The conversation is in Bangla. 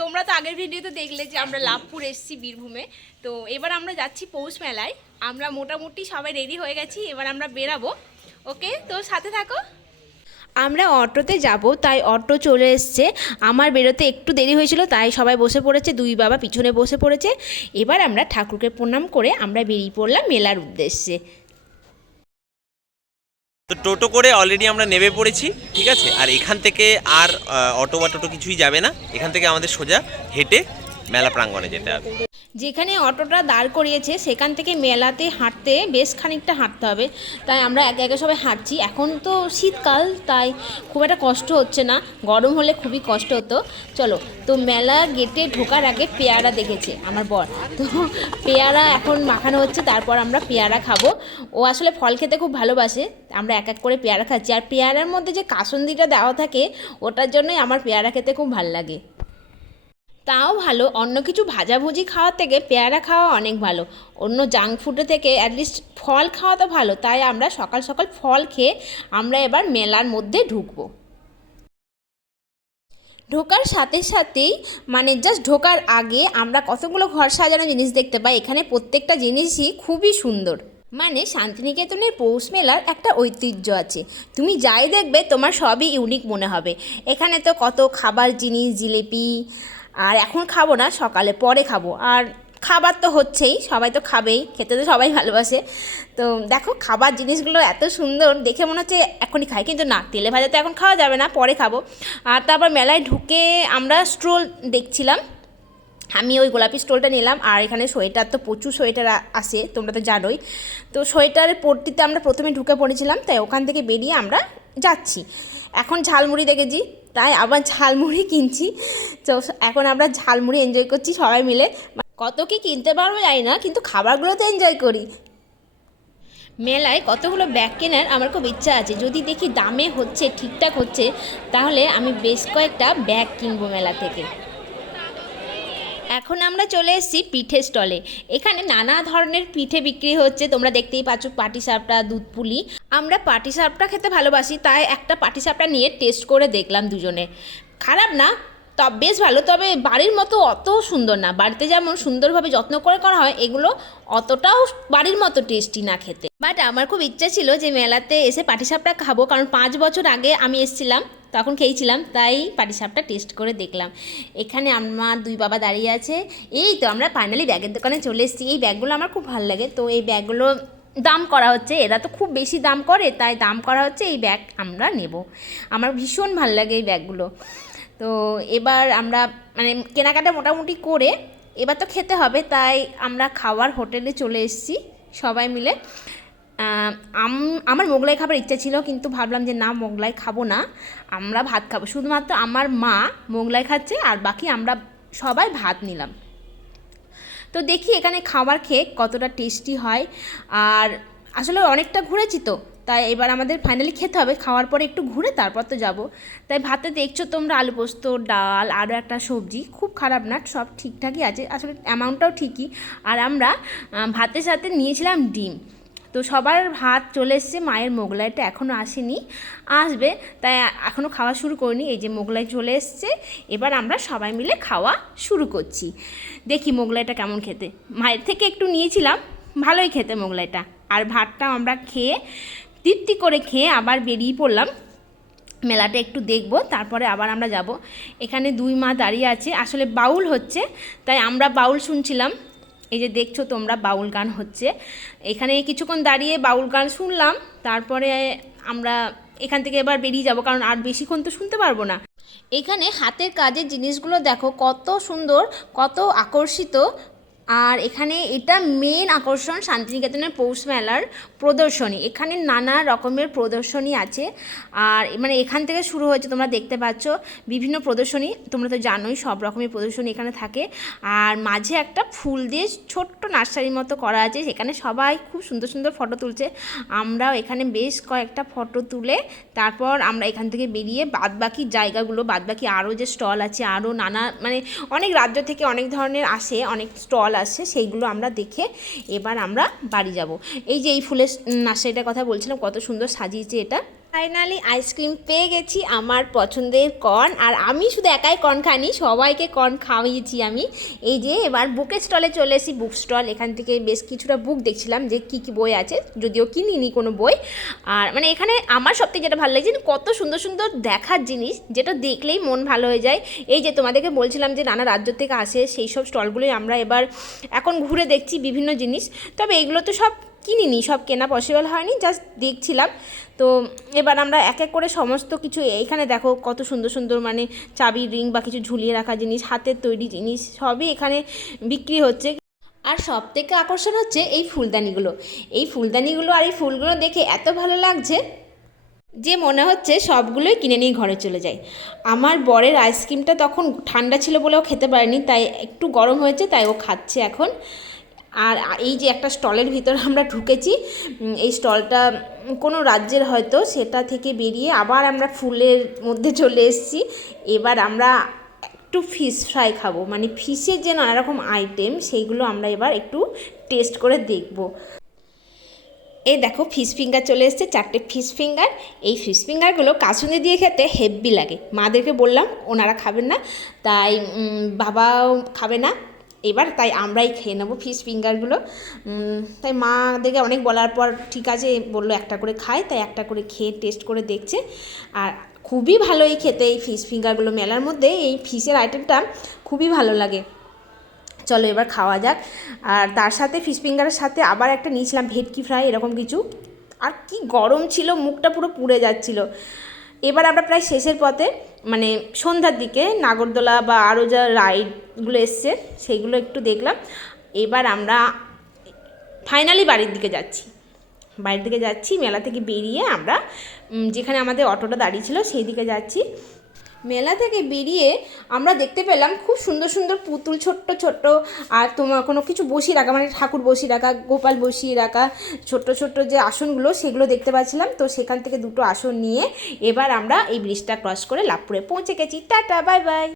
তোমরা তো আগের ভিডিওতে দেখলে যে আমরা লাভপুর এসেছি বীরভূমে। তো এবার আমরা যাচ্ছি পৌষ মেলায়। আমরা মোটামুটি সবাই রেডি হয়ে গেছি, এবার আমরা বেরাবো। ওকে তো সাথে থাকো। আমরা অটোতে যাব, তাই অটো চলে এসছে। আমার বেরোতে একটু দেরি হয়েছিল, তাই সবাই বসে পড়েছে, দুই বাবা পিছনে বসে পড়েছে। এবার আমরা ঠাকুরকে প্রণাম করে আমরা বেরিয়ে পড়লাম মেলার উদ্দেশ্যে। তো টোটো করে অলরেডি আমরা নেমে পড়েছি, ঠিক আছে? আর এখান থেকে আর অটো বা টোটো কিছুই যাবে না। এখান থেকে আমাদের সোজা হেঁটে মেলা প্রাঙ্গণে যেতে হবে। যেখানে অটোটা দাঁড় করিয়েছে, সেখান থেকে মেলাতে হাঁটতে বেশ খানিকটা হাঁটতে হবে। তাই আমরা একে একে সবাই হাঁটছি। এখন তো শীতকাল, তাই খুব একটা কষ্ট হচ্ছে না। গরম হলে খুবই কষ্ট হতো। চলো, তো মেলা গেটে ঢোকার আগে পেয়ারা দেখেছে আমার বর। তো পেয়ারা এখন মাখানো হচ্ছে, তারপর আমরা পেয়ারা খাব। ও আসলে ফল খেতে খুব ভালোবাসে। আমরা এক এক করে পেয়ারা খাচ্ছি। আর পেয়ারার মধ্যে যে কাসন্দিটা দেওয়া থাকে, ওটার জন্যই আমার পেয়ারা খেতে খুব ভালো লাগে। তাও ভালো। অন্য কিছু ভাজাভুজি খাওয়ার থেকে পেয়ারা খাওয়া অনেক ভালো। অন্য জাঙ্ক ফুডের থেকে অ্যাটলিস্ট ফল খাওয়া তো ভালো। তাই আমরা সকাল সকাল ফল খেয়ে আমরা এবার মেলার মধ্যে ঢুকবো। ঢোকার সাথে সাথেই মানে জাস্ট ঢোকার আগে আমরা কতগুলো ঘর সাজানো জিনিস দেখতে পাই, এখানে প্রত্যেকটা জিনিসই খুবই সুন্দর। মানে শান্তিনিকেতনের পৌষ মেলার একটা ঐতিহ্য আছে। তুমি যাই দেখবে তোমার সবই ইউনিক মনে হবে। এখানে তো কত খাবার জিনিস, জিলিপি আর এখন খাব না, সকালে পরে খাব। আর খাবার তো হচ্ছেই, সবাই তো খাবেই, খেতে তো সবাই ভালোবাসে। তো দেখো, খাবার জিনিসগুলো এত সুন্দর, দেখে মনে হচ্ছে এখনই খাই, কিন্তু না, তেলে ভাজা তো এখন খাওয়া যাবে না, পরে খাব। আর তারপর মেলায় ঢুকে আমরা স্ট্রোল দেখছিলাম। আমি ওই গোলাপি স্টোলটা নিলাম, আর এখানে সোয়েটার তো প্রচুর সোয়েটার আসে তোমরা তো জানোই। তো সোয়েটারের পট্টিতে আমরা প্রথমে ঢুকে পড়েছিলাম, তাই ওখান থেকে বেরিয়ে আমরা যাচ্ছি। এখন ঝালমুড়ি দেখেছি, তাই আবার ঝালমুড়ি কিনছি। তো এখন আমরা ঝালমুড়ি এনজয় করছি সবাই মিলে। কত কি কিনতে পারব জানি না, কিন্তু খাবারগুলো তো এনজয় করি। মেলায় কতগুলো ব্যাগ কেনার আমার খুব ইচ্ছা আছে। যদি দেখি দামে হচ্ছে, ঠিকঠাক হচ্ছে, তাহলে আমি বেশ কয়েকটা ব্যাগ কিনবো মেলা থেকে। এখন আমরা চলে এসেছি পিঠে স্টলে। এখানে নানা ধরনের পিঠে বিক্রি হচ্ছে, তোমরা দেখতেই পাচ্ছ পাটিসাপটা দুধ পুলি আমরা পাটিসাপটা খেতে ভালোবাসি, তাই একটা পাটিসাপটা নিয়ে টেস্ট করে দেখলাম দুজনে। খারাপ না, তবে, বেশ ভালো, তবে বাড়ির মতো অত সুন্দর না। বাড়িতে যেমন সুন্দরভাবে যত্ন করে করা হয়, এগুলো অতটাও বাড়ির মতো টেস্টি না খেতে। বাট আমার খুব ইচ্ছা ছিল যে মেলাতে এসে পাটিসাপটা খাব, কারণ পাঁচ বছর আগে আমি এসেছিলাম তখন খেয়েছিলাম, তাই পাটিসাপটা টেস্ট করে দেখলাম। এখানে আমার দুই বাবা দাঁড়িয়ে আছে। এই তো আমরা ফাইনালি ব্যাগের দোকানে চলে এসেছি। এই ব্যাগগুলো আমার খুব ভালো লাগে। তো এই ব্যাগগুলো দাম করা হচ্ছে। এরা তো খুব বেশি দাম করে, তাই দাম করা হচ্ছে। এই ব্যাগ আমরা নেব। আমার ভীষণ ভালো লাগে এই ব্যাগগুলো। তো এবার আমরা মানে কেনাকাটা মোটামুটি করে এবার তো খেতে হবে, তাই আমরা খাওয়ার হোটেলে চলে এসেছি। সবাই মিলে। আমার মোগলাই খাবার ইচ্ছা ছিল, কিন্তু ভাবলাম যে না, মোগলাই খাব না। আমরা ভাত খাব। শুধুমাত্র আমার মা মোগলাই খাচ্ছে, আর বাকি আমরা সবাই ভাত নিলাম। তো দেখি এখানে খাবার খেয়ে কতটা টেস্টি হয়। আর আসলে অনেকটা ঘুরেছি তো, তাই এবার আমাদের ফাইনালি খেতে হবে। খাওয়ার পরে একটু ঘুরে তারপর তো যাব। তাই ভাতে দেখছ তোমরা আলু পোস্ত, ডাল, আরও একটা সবজি। খুব খারাপ না, সব ঠিকঠাকই আছে। আসলে অ্যামাউন্টটাও ঠিকই। আর আমরা ভাতের সাথে নিয়েছিলাম ডিম। তো সবার ভাত চলে এসছে মায়ের মোগলাইটা এখনও আসেনি, আসবে, তাই এখনও খাওয়া শুরু করিনি, এই যে মোগলাই চলে এসছে, এবার আমরা সবাই মিলে খাওয়া শুরু করছি। দেখি মোগলাইটা কেমন খেতে। মায়ের থেকে একটু নিয়েছিলাম, ভালোই খেতে মোগলাইটা। আর ভাতটা আমরা খেয়ে, তৃপ্তি করে খেয়ে আবার বেরিয়ে পড়লাম। মেলাটা একটু দেখব, তারপরে আবার আমরা যাব। এখানে দুই মা দাঁড়িয়ে আছে, আসলে বাউল হচ্ছে, তাই আমরা বাউল শুনছিলাম। এই যে দেখছ তোমরা বাউল গান হচ্ছে। এখানে কিছুক্ষণ দাঁড়িয়ে বাউল গান শুনলাম, তারপরে আমরা এখান থেকে এবার বেরিয়ে যাব, কারণ আর বেশিক্ষণ তো শুনতে পারব না। এখানে হাতের কাজের জিনিসগুলো দেখো, কত সুন্দর, কত আকর্ষিত আর এখানে এটা মেন আকর্ষণ শান্তিনিকেতনের পৌষ মেলার প্রদর্শনী। এখানে নানা রকমের প্রদর্শনী আছে। আর মানে এখান থেকে শুরু হয়েছে, তোমরা দেখতে পাচ্ছ, বিভিন্ন প্রদর্শনী। তোমরা তো জানোই, সব রকমের প্রদর্শনী এখানে থাকে। আর মাঝে একটা ফুল দিয়ে ছোট্ট নার্সারির মতো করা আছে, সেখানে সবাই খুব সুন্দর সুন্দর ফটো তুলছে। আমরাও এখানে বেশ কয়েকটা ফটো তুলে তারপর আমরা এখান থেকে বেরিয়ে বাদবাকি জায়গাগুলো, বাদবাকি আরও যে স্টল আছে, আরও নানা মানে অনেক রাজ্য থেকে অনেক ধরনের আসে, অনেক স্টল আসে সেইগুলো আমরা দেখে এবার আমরা বাড়ি যাব। এই যে এই ফুলের নার্সারিটার কথা বলছিলাম, কত সুন্দর সাজিয়েছে এটা। ফাইনালি আইসক্রিম পেয়ে গেছি আমার পছন্দের কর্ন আর আমি শুধু একাই কর্ন খাইনি, সবাইকে কর্ন খাওয়িয়েছি আমি। এই যে এবার বুকের স্টলে চলে এসেছি বুক স্টল এখান থেকে বেশ কিছুটা বুক দেখছিলাম যে কী কী বই আছে, যদিও কিনিনি কোনো বই। আর মানে এখানে আমার সবথেকে যেটা ভালো লাগছে, কত সুন্দর সুন্দর দেখার জিনিস, যেটা দেখলেই মন ভালো হয়ে যায়। এই যে তোমাদেরকে বলছিলাম যে নানা রাজ্য থেকে আসে, সেই সব স্টলগুলোই আমরা এবার এখন ঘুরে দেখছি বিভিন্ন জিনিস। তবে এগুলো তো সব কিনিনি, সব কেনা পসিবল হয়নি জাস্ট দেখছিলাম। তো এবার আমরা এক এক করে সমস্ত কিছু, এইখানে দেখো কত সুন্দর সুন্দর মানে চাবি রিং বা কিছু ঝুলিয়ে রাখা জিনিস, হাতের তৈরি জিনিস, সবই এখানে বিক্রি হচ্ছে। আর সব থেকে আকর্ষণ হচ্ছে এই ফুলদানিগুলো। এই ফুলদানিগুলো আর এই ফুলগুলো দেখে এত ভালো লাগছে যে মনে হচ্ছে সবগুলোই কিনে নিয়ে ঘরে চলে যায় আমার বরের আইসক্রিমটা তখন ঠান্ডা ছিল বলেও খেতে পারেনি, তাই একটু গরম হয়েছে, তাই ও খাচ্ছে এখন। আর এই যে একটা স্টলের ভিতর আমরা ঢুকেছি এই স্টলটা কোনো রাজ্যের হয়তো, সেটা থেকে বেরিয়ে আবার আমরা ফুলের মধ্যে চলে এসেছি। এবার আমরা একটু ফিশ ফ্রাই খাব মানে ফিশের যে নানা রকম আইটেম সেইগুলো আমরা এবার একটু টেস্ট করে দেখব। এই দেখো ফিশ ফিঙ্গার চলে এসেছে, চারটে ফিশ ফিঙ্গার এই ফিশ ফিঙ্গারগুলো কাসুনে দিয়ে খেতে হেভি লাগে। মাদেরকে বললাম, ওনারা খাবেন না। তাই বাবাও খাবে না। এবার তাই আমরাই খেয়ে নেব ফিশ ফিঙ্গারগুলো তাই মাদেরকে অনেক বলার পর ঠিক আছে, বলল একটা করে খায়, তাই একটা করে খেয়ে টেস্ট করে দেখছে। আর খুবই ভালো এই খেতে এই ফিশ ফিঙ্গারগুলো মেলার মধ্যে, এই ফিশের আইটেমটা খুবই ভালো লাগে। চলো এবার খাওয়া যাক। আর তার সাথে ফিশ ফিঙ্গারের সাথে আবার একটা নিয়েছিলাম ভেটকি ফ্রাই এরকম কিছু। আর কি গরম ছিল, মুখটা পুরো পুড়ে যাচ্ছিল। এবার আমরা প্রায় শেষের পথে মানে সন্ধ্যার দিকে নাগরদোলা বা আরও যা রাইডগুলো এসছে, সেইগুলো একটু দেখলাম। এবার আমরা ফাইনালি বাড়ির দিকে যাচ্ছি। বাড়ির দিকে যাচ্ছি, মেলা থেকে বেরিয়ে আমরা যেখানে আমাদের অটোটা দাঁড়িয়ে ছিল, সেই দিকে যাচ্ছি। মেলা থেকে বেরিয়ে আমরা দেখতে পেলাম খুব সুন্দর সুন্দর পুতুল, ছোট্ট ছোট্ট, আর তোমার কোনো কিছু বসিয়ে রাখা মানে ঠাকুর বসিয়ে রাখা, গোপাল বসিয়ে রাখা, ছোট্ট ছোট্ট যে আসনগুলো, সেগুলো দেখতে পাচ্ছিলাম। তো সেখান থেকে দুটো আসন নিয়ে এবার আমরা এই ব্রিজটা ক্রস করে লাভপুরে পৌঁছে গেছি। Tata bye bye